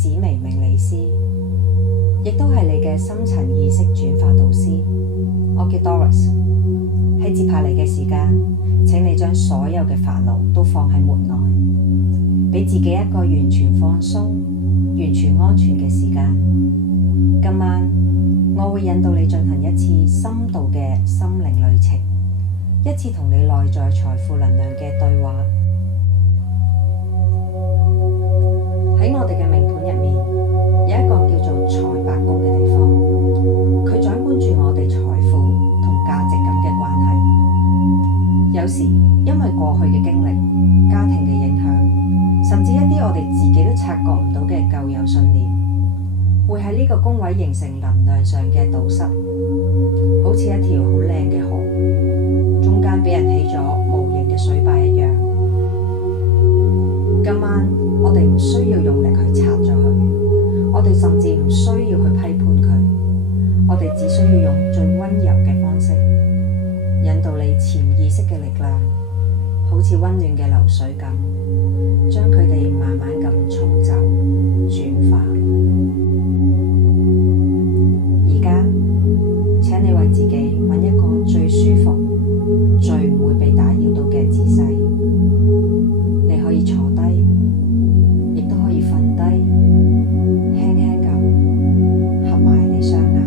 紫微命理師，亦都係你嘅深層意識轉化導師。我叫 Doris。喺接下嚟嘅時間，請你將所有嘅煩惱都放喺門內，俾自己一個完全放鬆、完全安全嘅時間。今晚我會引導你進行一次深度嘅心靈旅程，一次同你內在財富能量嘅對話。喺我哋嘅命盤入面，有一個叫做財帛宮嘅地方，佢掌管住我哋財富同價值感嘅關係。有時因為過去嘅經歷、家庭嘅影響，甚至一啲我哋自己都察覺唔到嘅舊有信念，會喺呢個宮位形成能量上嘅堵塞，好似一條好靚嘅河，中間俾人起咗無形嘅水壩一樣。今晚我哋唔需要用力去拆咗佢，我哋甚至唔需要去批判佢，我哋只需要用最溫柔嘅方式，引導你潛意識嘅力量，好似溫暖嘅流水咁，將佢哋慢慢咁沖走、轉化。而家，請你為自己揾一個最舒服、最唔會被打擾到嘅姿勢。你可以坐低，亦都可以瞓低，輕輕咁合埋你雙眼。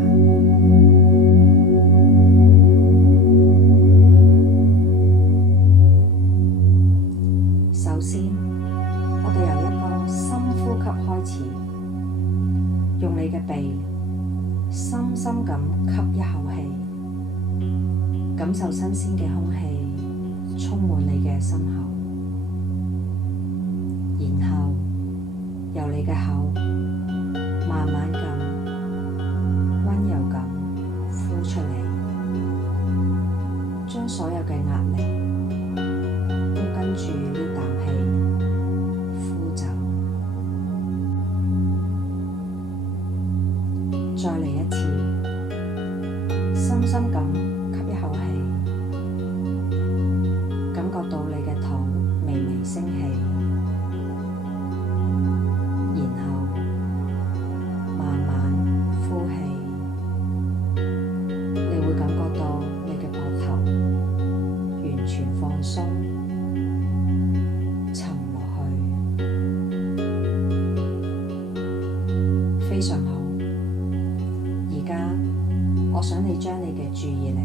首先，我哋由一個深呼吸開始，用你嘅鼻深深咁吸一口氣，感受新鮮嘅空氣充滿你嘅心口，然後由你嘅口慢慢咁溫柔咁呼出嚟，將所有嘅壓力都跟住呢啖氣呼走。再嚟一次，深深咁吸一口氣，感覺到你嘅肚微微升起，然後慢慢呼氣，你會感覺到你嘅膊頭完全放鬆，沉落去，非常好。而家我想你將你嘅注意力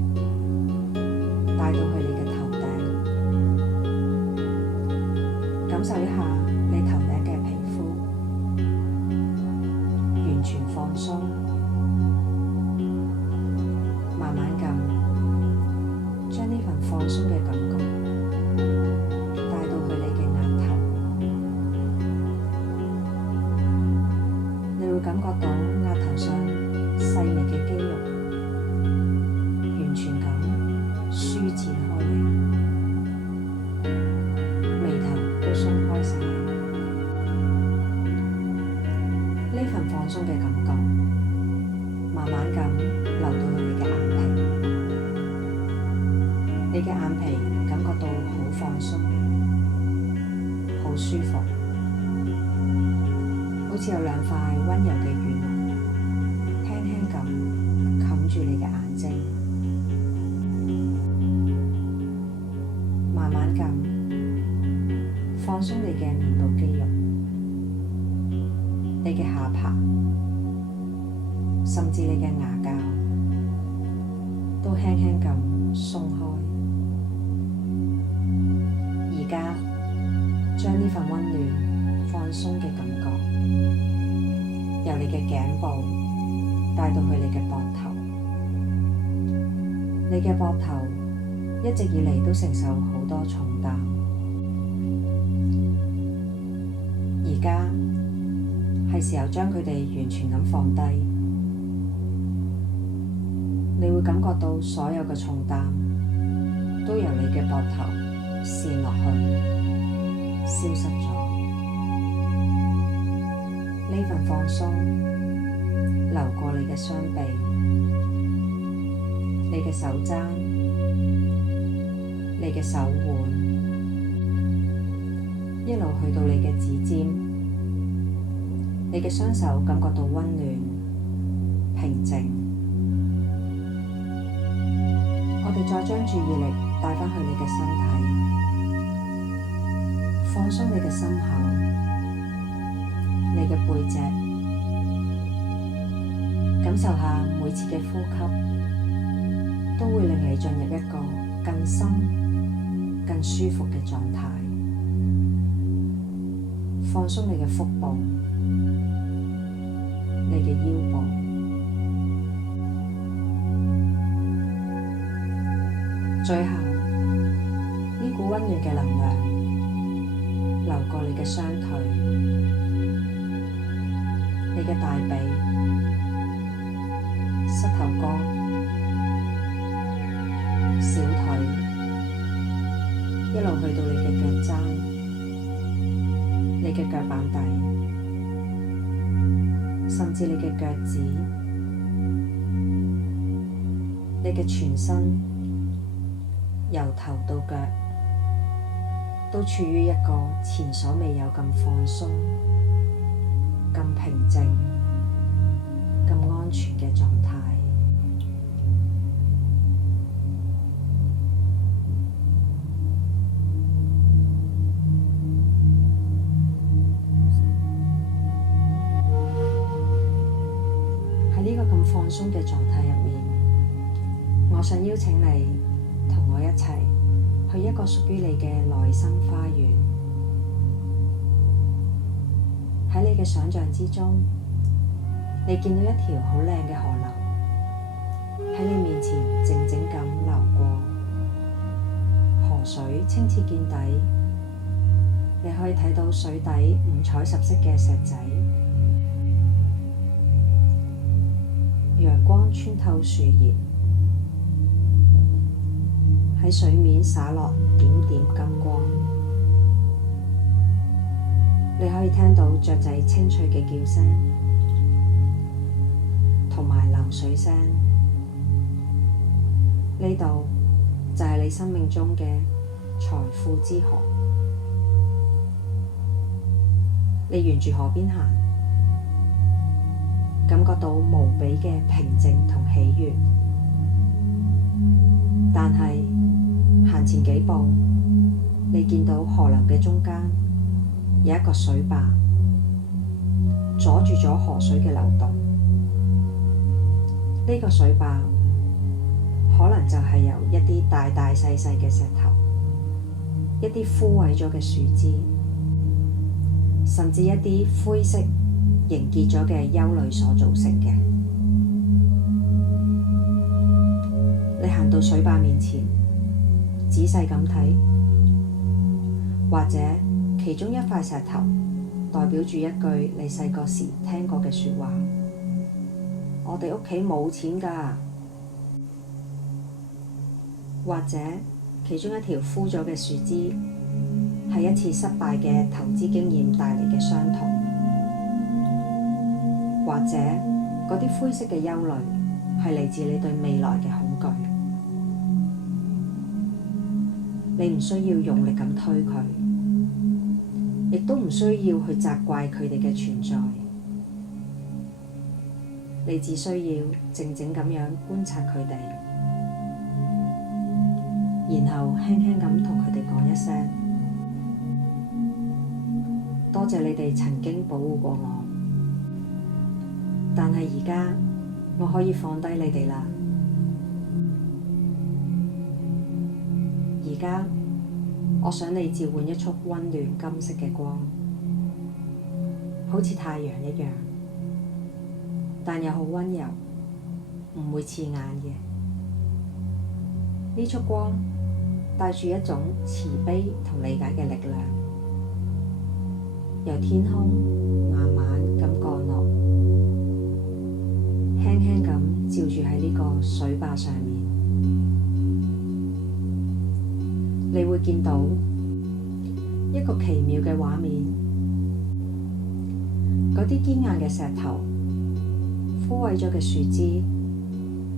帶到去你嘅頭頂，感受一下你頭頂嘅皮膚完全放鬆，慢慢咁將呢份放鬆嘅感覺帶到去你嘅額頭，你會感覺到額頭上細微嘅肌肉完全咁舒展開嚟，眉頭都鬆開晒。呢份放鬆嘅感覺慢慢咁流到去你嘅眼皮，你嘅眼皮感覺到好放鬆，好舒服，好似有兩塊溫柔嘅羽毛輕輕咁冚住你嘅眼睛，慢慢咁放鬆你嘅面部肌肉，你嘅下巴，甚至你嘅牙骹都輕輕咁鬆開。而家將呢份溫暖放鬆嘅感覺由你嘅頸部帶到去你嘅膊頭，你嘅膊頭一直以嚟都承受好多重擔，而家係時候將佢哋完全咁放低，你會感覺到所有嘅重擔都由你嘅膊頭散落去，消失咗。呢份放鬆流過你嘅雙臂、你嘅手踭、你嘅手腕，一路去到你嘅指尖，你嘅雙手感覺到溫暖、平靜。我哋再將注意力帶返去你嘅身體，放鬆你嘅心口、你嘅背脊，感受下每次嘅呼吸都會令你進入一個更深、更舒服嘅狀態。放鬆你嘅腹部、你嘅腰部，最後呢股溫暖嘅能量流過你嘅雙腿、你嘅大髀、膝頭哥、小腿，一路去到你嘅腳踭、你嘅腳板底，甚至你嘅腳趾，你嘅全身由頭到腳都處於一個前所未有咁放鬆、咁平靜、咁安全嘅狀態。喺呢個咁放鬆嘅狀態入面，我想邀請你同我一齊去一個屬於你嘅內心花園。喺你嘅想象之中，你見到一條好靚嘅河流喺你面前靜靜咁流過，河水清澈見底，你可以睇到水底五彩十色嘅石仔，陽光穿透樹葉，喺水面灑落點點金光，你可以聽到雀仔清脆嘅叫聲，同埋流水聲。呢度就係你生命中嘅財富之河。你沿住河邊行，感覺到無比嘅平靜同喜悅，但係行前幾步，你見到河流嘅中間有一個水壩，阻住咗河水嘅流動。呢個水壩可能就係由一啲大大細細嘅石頭、一啲枯萎咗嘅樹枝，甚至一啲灰色凝結咗嘅憂慮所造成嘅。你行到水壩面前，仔細咁睇，或者其中一塊石頭代表住一句你細個時聽過嘅說話：我哋屋企冇錢㗎。或者其中一條枯咗嘅樹枝係一次失敗嘅投資經驗帶嚟嘅傷痛，或者嗰啲灰色嘅憂慮係嚟自你對未來嘅恐懼。你唔需要用力咁推佢，亦都唔需要去責怪佢哋嘅存在，你只需要靜靜咁樣觀察佢哋，然後輕輕咁同佢哋講一聲：多謝你哋曾經保護過我，但係而家我可以放低你哋啦。而家我想你召喚一束溫暖金色嘅光，好似太陽一樣，但又好溫柔，唔會刺眼嘅。呢束光帶住一種慈悲同理解嘅力量，由天空慢慢咁降落，輕輕咁照住喺呢個水壩上面。你會見到一個奇妙嘅畫面，嗰啲堅硬嘅石頭、枯萎咗嘅樹枝，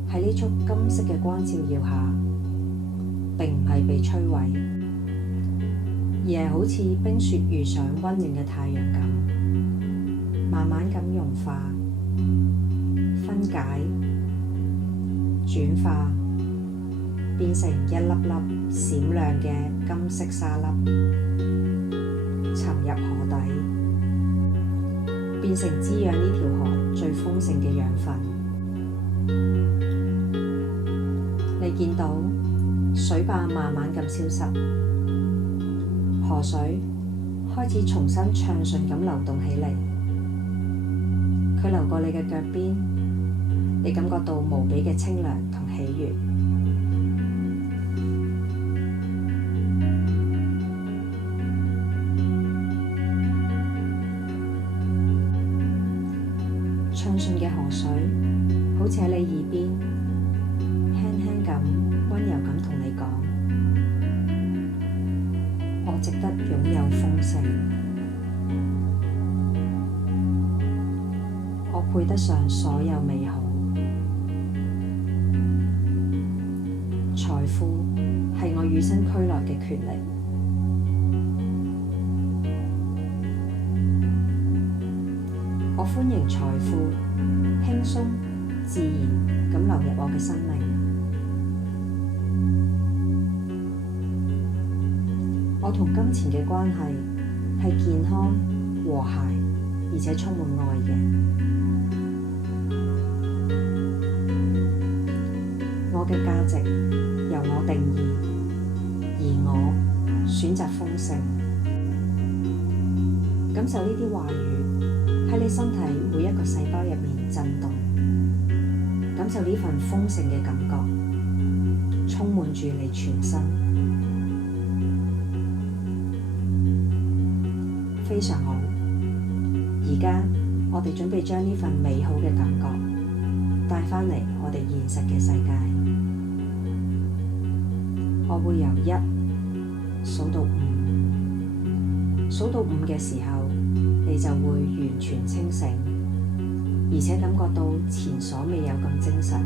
喺呢束金色嘅光照耀下，並唔係被摧毀，而係好似冰雪遇上溫暖嘅太陽咁，慢慢咁融化、分解、轉化，變成一粒粒閃亮嘅金色沙粒，沉入河底，變成滋養呢條河最豐盛嘅養分。你見到水壩慢慢咁消失，河水開始重新暢順咁流動起嚟。佢流過你嘅腳邊，你感覺到無比嘅清涼同喜悅。暢順嘅河水好似喺你耳邊輕輕咁溫柔咁同你講：我值得擁有豐盛，我配得上所有美好。財富係我與生俱來嘅權利。我歡迎財富輕鬆自然咁流入我嘅生命。我同金錢嘅關係係健康、和諧而且充滿愛嘅。我嘅價值由我定義，而我選擇豐盛。感受呢啲話語喺你身體每一個細胞入面震動，感受呢份豐盛嘅感覺充滿住你全身。非常好，而家我哋準備將呢份美好嘅感覺帶返嚟我哋現實嘅世界。我會由1數到5，數到5嘅時候，你就會完全清醒，而且感覺到前所未有咁精神、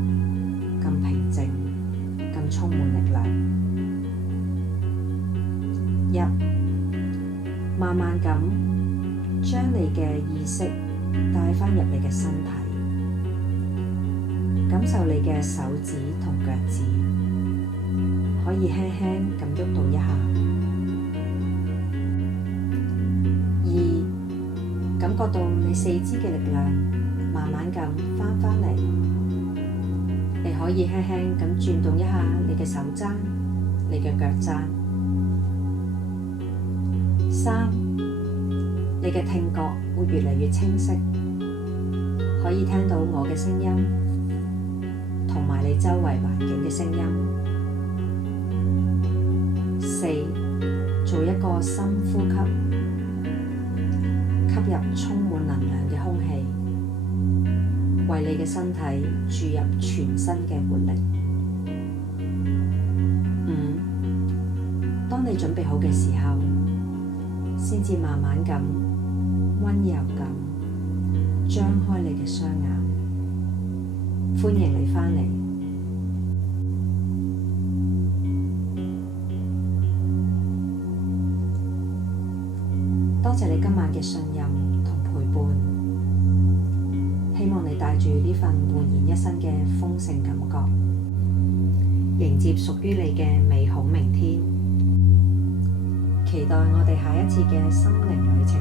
咁平靜、咁充滿力量。1，慢慢咁將你嘅意識帶返入你嘅身體，感受你嘅手指同腳趾，可以輕輕咁喐動一下。2，感覺到你四肢嘅力量慢慢咁返嚟，你可以輕輕咁轉動一下你嘅手踭、你嘅腳踭。3，你嘅聽覺會越嚟越清晰，可以聽到我嘅聲音，同埋你周圍環境嘅聲音。4，做一個深呼吸，吸入充滿能量嘅空氣，為你嘅身體注入全新嘅活力。5，當你準備好嘅時候，先至慢慢咁溫柔咁張開你嘅雙眼，歡迎你返嚟。多謝你今晚嘅信任同陪伴，希望你帶住呢份煥然一新嘅豐盛感覺，迎接屬於你嘅美好明天。期待我哋下一次嘅心靈旅程。